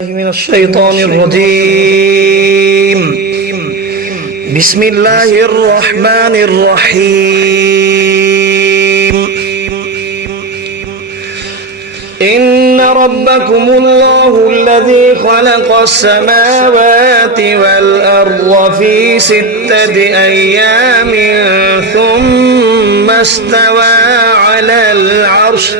من الشيطان الرجيم. بسم الله الرحمن الرحيم. إن ربكم الله الذي خلق السماوات والأرض في 6 أيام ثم استوى على العرش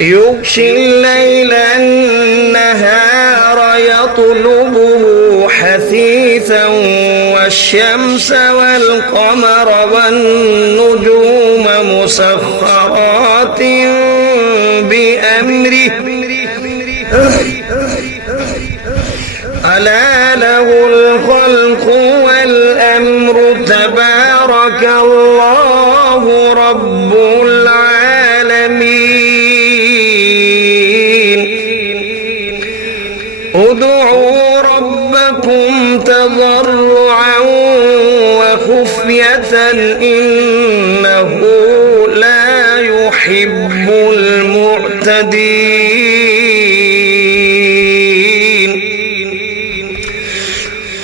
يغشي الليل النهار يطلبه حثيثا والشمس والقمر والنجوم مسخرات بأمره ألا له الخلق والأمر تبارك الله رب العالمين. ادعوا ربكم تضرعا وخفية إنه لا يحب المعتدين.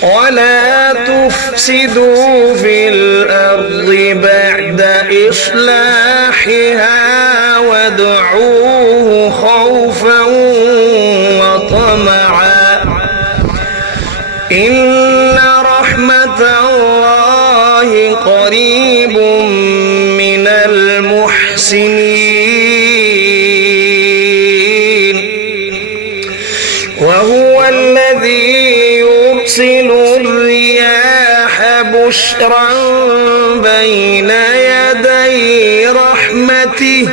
ولا تفسدوا في الأرض بعد إصلاحها وادعوه خوفا وطمعا إن رحمة الله قريب من المحسنين. وهو الذي يرسل الرياح بشرا بين يدي رحمته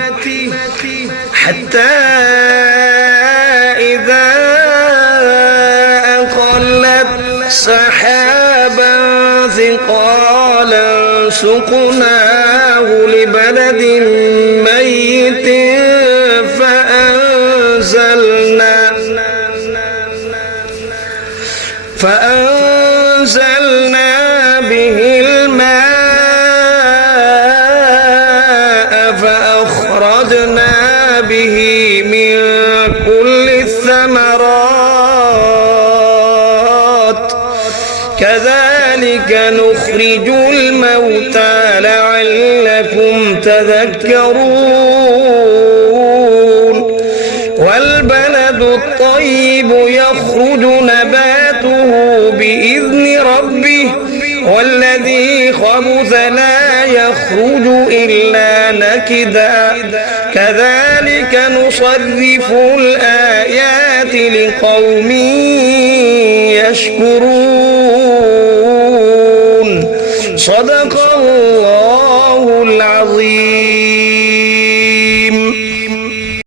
حتى إذا أقلت سحابا ثقالا سقناه لبلد ميت فأنزلنا به الماء فأخرجنا به من كل الثمرات كذلك نخرج الموتى لعلكم تذكرون. والبلد الطيب يخرج نباته بإذن ربه والذي خبث لا يخرج إلا نكدا كذلك نصرف الآيات لقوم يشكرون. صدق الله العظيم.